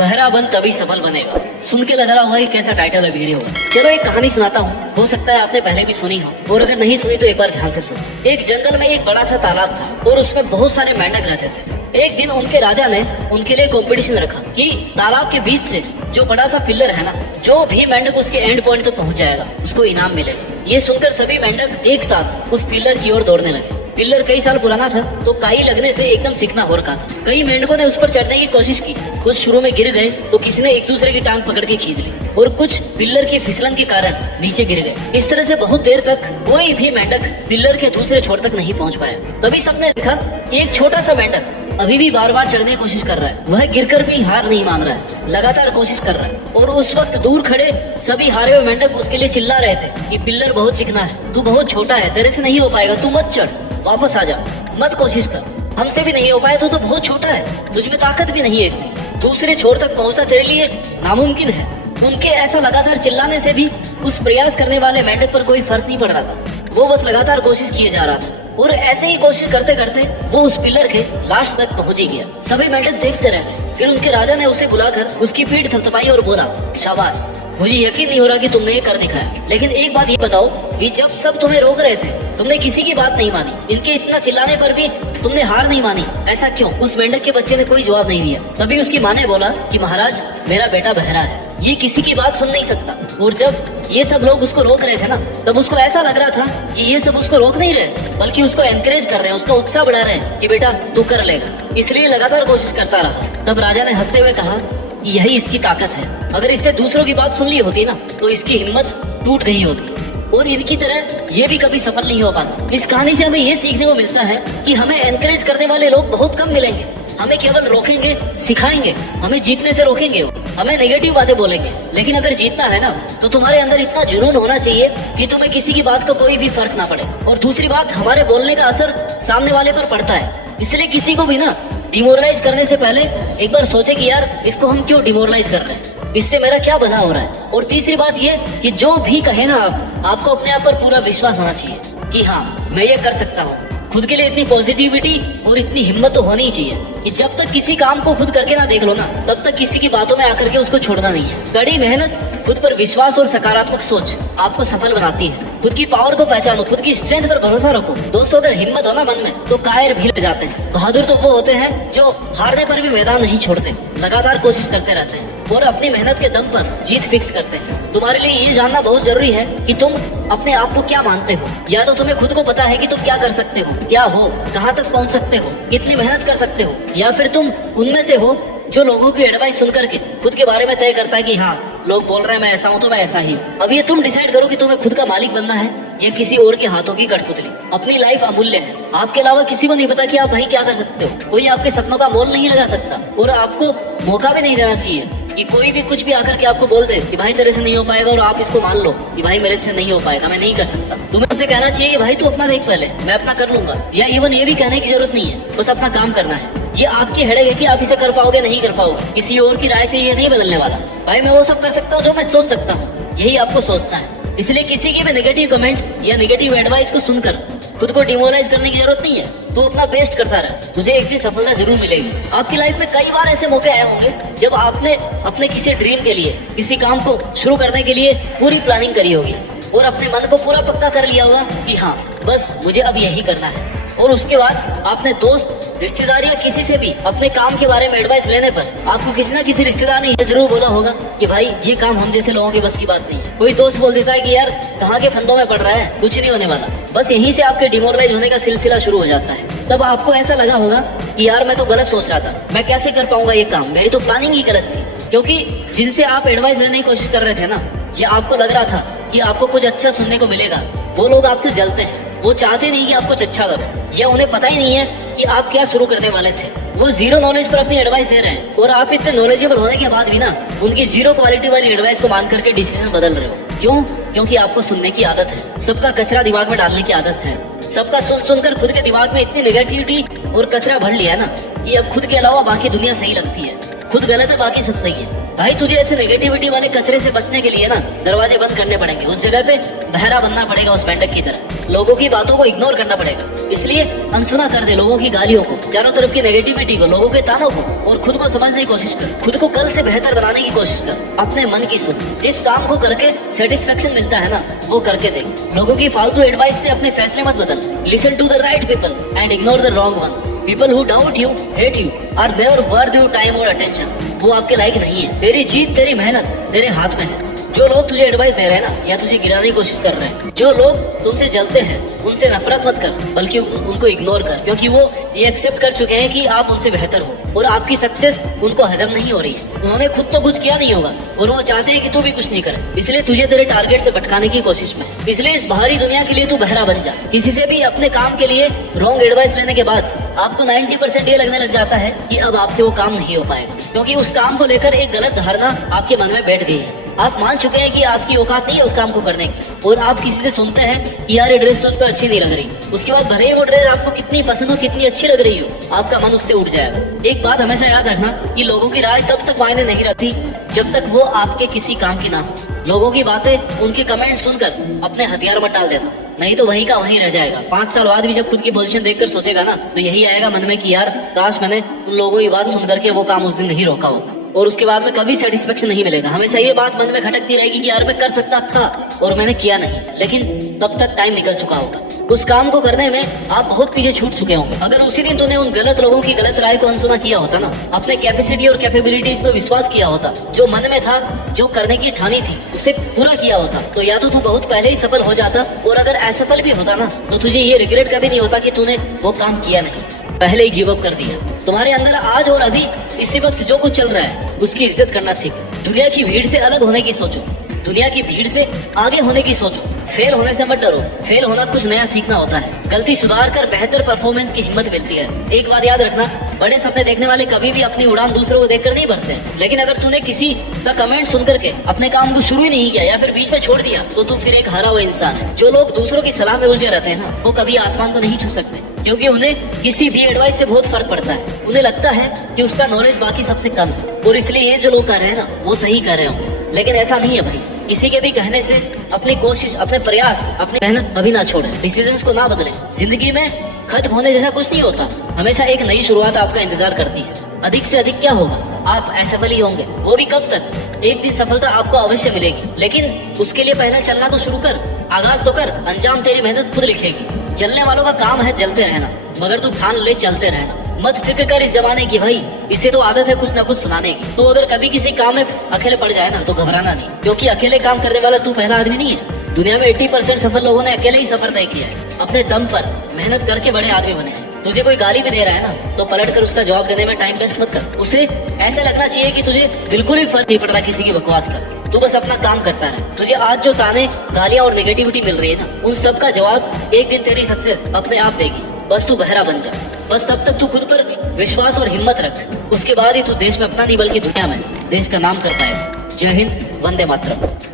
बहरा बन तभी सफल बनेगा। सुन के लग रहा होगा कि कैसा टाइटल है वीडियो का। चलो एक कहानी सुनाता हूँ, हो सकता है आपने पहले भी सुनी हो, और अगर नहीं सुनी तो एक बार ध्यान से सुनो। एक जंगल में एक बड़ा सा तालाब था और उसमें बहुत सारे मेंढक रहते थे। एक दिन उनके राजा ने उनके लिए कंपटीशन रखा कि तालाब के बीच से जो बड़ा सा पिल्लर है ना, जो भी मेंढक उसके एंड पॉइंट तक पहुंच जाएगा उसको इनाम मिलेगा। ये सुनकर सभी मेंढक एक साथ उस पिल्लर की ओर दौड़ने लगे। पिल्लर कई साल पुराना था तो काई लगने से एकदम चिकना हो रखा था। कई मेंढकों ने उस पर चढ़ने की कोशिश की, कुछ शुरू में गिर गए तो किसी ने एक दूसरे की टांग पकड़ के खींच ली और कुछ पिल्लर की फिसलन के कारण नीचे गिर गए। इस तरह से बहुत देर तक कोई भी मेंढक पिल्लर के दूसरे छोर तक नहीं पहुंच पाया। तभी सबने देखा एक छोटा सा मेंढक अभी भी बार बार चढ़ने की कोशिश कर रहा है। वह गिरकर भी हार नहीं मान रहा है, लगातार कोशिश कर रहा है। और उस वक्त दूर खड़े सभी हारे हुए मेंढक उसके लिए चिल्ला रहे थे कि पिल्लर बहुत चिकना है, तू बहुत छोटा है, तेरे से नहीं हो पाएगा, तू मत चढ़, वापस आ जा, मत कोशिश कर, हमसे भी नहीं हो पाया, तो बहुत छोटा है, तुझमें ताकत भी नहीं है इतनी, दूसरे छोर तक पहुंचना तेरे लिए नामुमकिन है। उनके ऐसा लगातार चिल्लाने से भी उस प्रयास करने वाले मेंढक पर कोई फर्क नहीं पड़ रहा था। वो बस लगातार कोशिश किए जा रहा था और ऐसे ही कोशिश करते करते वो उस पिलर के लास्ट तक पहुंच ही गया। सभी मेंढक देखते रह गए। फिर उनके राजा ने उसे बुलाकर उसकी पीठ थपथपाई और बोला, शाबाश, मुझे यकीन नहीं हो रहा कि तुमने ये कर दिखाया, लेकिन एक बात ये बताओ कि जब सब तुम्हें रोक रहे थे तुमने किसी की बात नहीं मानी, इनके इतना चिल्लाने पर भी तुमने हार नहीं मानी, ऐसा क्यों? उस मेंढक के बच्चे ने कोई जवाब नहीं दिया। तभी उसकी माँ ने बोला कि महाराज, मेरा बेटा बहरा है, ये किसी की बात सुन नहीं सकता। और जब ये सब लोग उसको रोक रहे थे ना, तब उसको ऐसा लग रहा था कि ये सब उसको रोक नहीं रहे बल्कि उसको एनकरेज कर रहे हैं, उसका उत्साह बढ़ा रहे हैं कि बेटा तू कर लेगा, इसलिए लगातार कोशिश करता रहा। तब राजा ने हंसते हुए कहा, यही इसकी ताकत है, अगर इसने दूसरों की बात सुन ली होती ना तो इसकी हिम्मत टूट गई होती और इनकी तरह ये भी कभी सफल नहीं हो पाता। इस कहानी से हमें ये सीखने को मिलता है कि हमें एनकरेज करने वाले लोग बहुत कम मिलेंगे। हमें केवल रोकेंगे, सिखाएंगे, हमें जीतने से रोकेंगे, हमें नेगेटिव बातें बोलेंगे। लेकिन अगर जीतना है ना तो तुम्हारे अंदर इतना जुनून होना चाहिए कि तुम्हें किसी की बात का कोई भी फर्क ना पड़े। और दूसरी बात, हमारे बोलने का असर सामने वाले पर पड़ता है, इसलिए किसी को भी ना डिमोरलाइज करने से पहले एक बार सोचे कि यार इसको हम क्यों डिमोरलाइज कर रहे हैं, इससे मेरा क्या भला हो रहा है। और तीसरी बात ये कि जो भी कहे ना आपको अपने आप पर पूरा विश्वास होना चाहिए कि हाँ मैं ये कर सकता हूँ। खुद के लिए इतनी पॉजिटिविटी और इतनी हिम्मत तो होनी ही चाहिए कि जब तक किसी काम को खुद करके ना देख लो ना, तब तक किसी की बातों में आकर के उसको छोड़ना नहीं है। कड़ी मेहनत, खुद पर विश्वास और सकारात्मक सोच आपको सफल बनाती है। खुद की पावर को पहचानो, खुद की स्ट्रेंथ पर भरोसा रखो। दोस्तों, अगर हिम्मत हो ना मन में तो कायर भी रह जाते हैं। बहादुर तो वो होते हैं जो हारने पर भी मैदान नहीं छोड़ते, लगातार कोशिश करते रहते हैं और अपनी मेहनत के दम पर जीत फिक्स करते हैं। तुम्हारे लिए ये जानना बहुत जरूरी है कि तुम अपने आप को क्या मानते हो। या तो तुम्हें खुद को पता है कि तुम क्या कर सकते हो, क्या हो, कहाँ तक पहुँच सकते हो, कितनी मेहनत कर सकते हो, या फिर तुम उनमें से हो जो लोगों की एडवाइस सुन करके खुद के बारे में तय करता है कि हाँ लोग बोल रहे हैं मैं ऐसा हूँ तो मैं ऐसा ही हूँ। अब ये तुम डिसाइड करो कि तुम्हें खुद का मालिक बनना है या किसी और के हाथों की कठपुतली। अपनी लाइफ अमूल्य है, आपके अलावा किसी को नहीं पता कि आप भाई क्या कर सकते हो। कोई आपके सपनों का मोल नहीं लगा सकता और आपको मौका भी नहीं देना चाहिए कि कोई भी कुछ भी आकर के आपको बोल दे कि भाई तेरे से नहीं हो पाएगा और आप इसको मान लो कि भाई मेरे से नहीं हो पाएगा, मैं नहीं कर सकता। तुम्हें उसे कहना चाहिए कि भाई तू अपना देख पहले, मैं अपना कर लूंगा। या इवन ये भी कहने की जरूरत नहीं है, बस अपना काम करना है। ये आपकी हेडेक है कि आप इसे कर पाओगे नहीं कर पाओगे, किसी और की राय से ये नहीं बदलने वाला। भाई मैं वो सब कर सकता हूँ जो मैं सोच सकता हूँ, यही आपको सोचना है। इसलिए किसी की भी नेगेटिव कमेंट या नेगेटिव एडवाइस को सुनकर खुद को डिमोरलाइज करने की जरूरत नहीं है। तू अपना बेस्ट करता रह, तुझे एक दिन सफलता जरूर मिलेगी। आपकी लाइफ में कई बार ऐसे मौके आए होंगे जब आपने अपने किसी ड्रीम के लिए, किसी काम को शुरू करने के लिए पूरी प्लानिंग करी होगी और अपने मन को पूरा पक्का कर लिया होगा कि हाँ बस मुझे अब यही करना है। और उसके बाद आपने दोस्त, रिश्तेदार या किसी से भी अपने काम के बारे में एडवाइस लेने पर आपको किसी ना किसी रिश्तेदार ने ये जरूर बोला होगा कि भाई ये काम हम जैसे लोगों के बस की बात नहीं है। कोई दोस्त बोल देता है कि यार कहाँ के फंदों में पड़ रहा है, कुछ नहीं होने वाला। बस यहीं से आपके डिमोरलाइज होने का सिलसिला शुरू हो जाता है। तब आपको ऐसा लगा होगा कि यार मैं तो गलत सोच रहा था, मैं कैसे कर पाऊंगा ये काम, मेरी तो प्लानिंग ही गलत थी। क्योंकि जिनसे आप एडवाइस लेने की कोशिश कर रहे थे ना, ये आपको लग रहा था कि आपको कुछ अच्छा सुनने को मिलेगा, वो लोग आपसे जलते हैं, वो चाहते नहीं कि आप कुछ अच्छा करो, या उन्हें पता ही नहीं है कि आप क्या शुरू करने वाले थे। वो जीरो नॉलेज पर अपनी एडवाइस दे रहे हैं और आप इतने नॉलेजेबल होने के बाद भी ना उनकी जीरो क्वालिटी वाली एडवाइस को मान करके डिसीजन बदल रहे हो। क्यों? क्योंकि आपको सुनने की आदत है, सबका कचरा दिमाग में डालने की आदत है। सबका सुन सुनकर खुद के दिमाग में इतनी नेगेटिविटी और कचरा भर लिया ना कि अब खुद के अलावा बाकी दुनिया सही लगती है। खुद गलत है, बाकी सब सही है। भाई तुझे ऐसे नेगेटिविटी वाले कचरे से बचने के लिए ना दरवाजे बंद करने पड़ेंगे, उस जगह पे बहरा बनना पड़ेगा उस मेंढक की तरह। लोगों की बातों को इग्नोर करना पड़ेगा। इसलिए अनसुना कर दे लोगों की गालियों को, चारों तरफ की नेगेटिविटी को, लोगों के तानों को, और खुद को समझने की कोशिश कर। खुद को कल से बेहतर बनाने की कोशिश कर। अपने मन की सुन। जिस काम को करके सेटिस्फेक्शन मिलता है ना, वो करके देख। लोगों की फालतू एडवाइस से अपने फैसले मत बदल। Listen to the right people and ignore the wrong ones. People who doubt you, hate you, are never worth your time और अटेंशन। वो आपके लायक नहीं है। तेरी जीत, तेरी मेहनत तेरे हाथ में है। जो लोग तुझे एडवाइस दे रहे हैं ना, या तुझे गिराने की कोशिश कर रहे हैं, जो लोग तुमसे जलते हैं, उनसे नफरत मत कर, बल्कि उनको इग्नोर कर, क्योंकि वो ये एक्सेप्ट कर चुके हैं कि आप उनसे बेहतर हो और आपकी सक्सेस उनको हजम नहीं हो रही है। उन्होंने खुद तो कुछ किया नहीं होगा और वो चाहते हैं कि तू भी कुछ नहीं करे, इसलिए तुझे तेरे टारगेट से भटकाने की कोशिश में। इसलिए इस बाहरी दुनिया के लिए तू बहरा बन जा। किसी से भी अपने काम के लिए रॉन्ग एडवाइस लेने के बाद आपको 90% ये लगने लग जाता है कि अब आपसे वो काम नहीं हो पाएगा, क्योंकि उस काम को लेकर एक गलत धारणा आपके मन में बैठ गई है। आप मान चुके हैं कि आपकी औकात नहीं है उस काम को करने की, और आप किसी से सुनते हैं कि यार ये ड्रेस तो उस पर अच्छी नहीं लग रही। उसके बाद भले ही वो ड्रेस आपको कितनी पसंद हो, कितनी अच्छी लग रही हो, आपका मन उससे उठ जाएगा। एक बात हमेशा याद रखना कि लोगों की राय तब तक मायने नहीं रखती जब तक वो आपके किसी काम की ना हो। लोगों की बातें, उनके कमेंट सुनकर अपने हथियार मत डाल देना, नहीं तो वहीं का वहीं रह जाएगा। 5 साल बाद भी जब खुद की पोजीशन देखकर सोचेगा ना, तो यही आएगा मन में कि यार काश मैंने उन लोगों की बात सुन करके वो काम उस दिन नहीं रोका होता। और उसके बाद में कभी सेटिस्फेक्शन नहीं मिलेगा। हमेशा ये बात मन में खटकती रहेगी कि यार मैं कर सकता था और मैंने किया नहीं, लेकिन तब तक टाइम निकल चुका होगा। उस काम को करने में आप बहुत पीछे छूट चुके होंगे। अगर उसी दिन तूने उन गलत लोगों की गलत राय को अनसुना किया होता ना, अपने कैपेसिटी और कैपेबिलिटीज पर विश्वास किया होता, जो मन में था, जो करने की ठानी थी, उसे पूरा किया होता, तो या तो तू बहुत पहले ही सफल हो जाता, और अगर असफल भी होता ना, तो तुझे ये रिग्रेट कभी नहीं होता कि तूने वो काम किया नहीं, पहले ही गिव अप कर दिया। तुम्हारे अंदर आज और अभी इसी वक्त जो कुछ चल रहा है उसकी इज्जत करना सीखो। दुनिया की भीड़ से अलग होने की सोचो, दुनिया की भीड़ से आगे होने की सोचो। फेल होने से मत डरो, फेल होना कुछ नया सीखना होता है। गलती सुधार कर बेहतर परफॉर्मेंस की हिम्मत मिलती है। एक बात याद रखना, बड़े सपने देखने वाले कभी भी अपनी उड़ान दूसरों को देखकर नहीं भरते, लेकिन अगर तूने किसी का कमेंट सुन करके अपने काम को शुरू ही नहीं किया या फिर बीच में छोड़ दिया, तो तू फिर एक हारा हुआ इंसान है। जो लोग दूसरों की सलाह में उलझे रहते हैं ना, वो कभी आसमान को नहीं छू सकते, क्योंकि उन्हें किसी भी एडवाइस से बहुत फर्क पड़ता है। उन्हें लगता है कि उसका नॉलेज बाकी सबसे कम है, और इसलिए ये जो लोग कर रहे हैं ना, वो सही कर रहे होंगे, लेकिन ऐसा नहीं है भाई। किसी के भी कहने से अपनी कोशिश, अपने प्रयास, अपनी मेहनत कभी ना छोड़ें, डिसीजंस को ना बदलें। जिंदगी में खत्म होने जैसा कुछ नहीं होता, हमेशा एक नई शुरुआत आपका इंतजार करती है। अधिक से अधिक क्या होगा, आप असफल ही होंगे, वो भी कब तक। एक दिन सफलता आपको अवश्य मिलेगी, लेकिन उसके लिए पहले चलना तो शुरू कर, आगाज तो कर, अंजाम तेरी मेहनत खुद लिखेगी। जलने वालों का काम है जलते रहना, मगर तू ठान ले चलते रहना। मत फिक्र कर इस जमाने की भाई, इससे तो आदत है कुछ ना कुछ सुनाने की। तो अगर कभी किसी काम में अकेले पड़ जाए ना, तो घबराना नहीं, क्योंकि अकेले काम करने वाला तू पहला आदमी नहीं है। दुनिया में 80% सफल लोगों ने अकेले ही सफर तय किया है, अपने दम पर मेहनत करके बड़े आदमी बने। तुझे कोई गाली भी दे रहा है ना, तो पलट कर उसका जवाब देने में टाइम वेस्ट मत कर। उसे ऐसा लगना चाहिए कि तुझे बिल्कुल भी फर्क नहीं पड़ रहा किसी की बकवास का, तू बस अपना काम करता है। तुझे आज जो ताने, गालियां और नेगेटिविटी मिल रही है ना, उन सब का जवाब एक दिन तेरी सक्सेस अपने आप देगी। बस तू बहरा बन जा, बस तब तक तू खुद पर विश्वास और हिम्मत रख, उसके बाद ही तू देश में अपना नहीं बल्कि दुनिया में देश का नाम कर पाएगा। जय हिंद, वंदे मातरम।